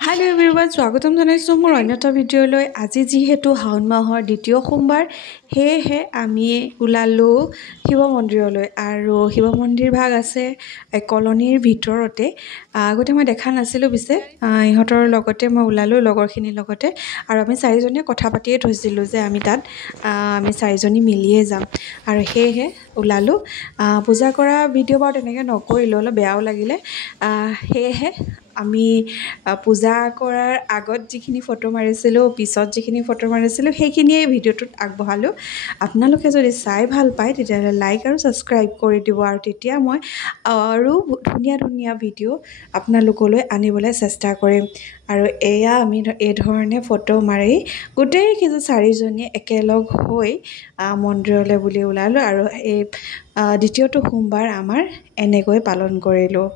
hello everyone स्वागतम जनाइছোঁ মোৰ অন্য এটা ভিডিঅ'লৈ আজি যিহেতু শাওণ মাহৰ দ্বিতীয় সোমবাৰ হেহে আমি ওলালো শিৱ মন্দিৰলৈ আৰু শিৱ মন্দিৰ ভাগ আছে কলনীৰ ভিতৰতে আগতে মই দেখা নাছিলোঁ পিছে ইহঁতৰ লগতে মই ওলালো লগৰখিনিৰ লগতে আৰু আমি চাৰিজনীয়ে কথা পাতিয়ে থৈছিলোঁ যে আমি তাত আমি চাৰিজনী মিলিয়ে যাম আৰু হেহে ওলালো পূজা কৰা ভিডিঅ' বাৰু তেনেকৈ নকৰিলোঁ অলপ বেয়াও লাগিলে হেহে আমি পূজা কৰাৰ আগত যিখিনি ফটো মাৰিছিলোঁ পিছত যিখিনি ফটো মাৰিছিলোঁ সেইখিনিয়ে ভিডিঅ'টোত আগবঢ়ালোঁ আপোনালোকে যদি চাই ভাল পায় তেতিয়াহ'লে লাইক আৰু ছাবস্ক্ৰাইব কৰি দিব আৰু তেতিয়া মই আৰু ধুনীয়া ধুনীয়া ভিডিঅ' আপোনালোকলৈ আনিবলৈ চেষ্টা কৰিম আৰু এয়া আমি এই ধৰণে ফটো মাৰি গোটেইকেইজন চাৰিজনীয়ে একেলগ হৈ মন্দিৰলৈ বুলি ওলালোঁ আৰু এই দ্বিতীয়টো সোমবাৰ আমাৰ এনেকৈ পালন কৰিলোঁ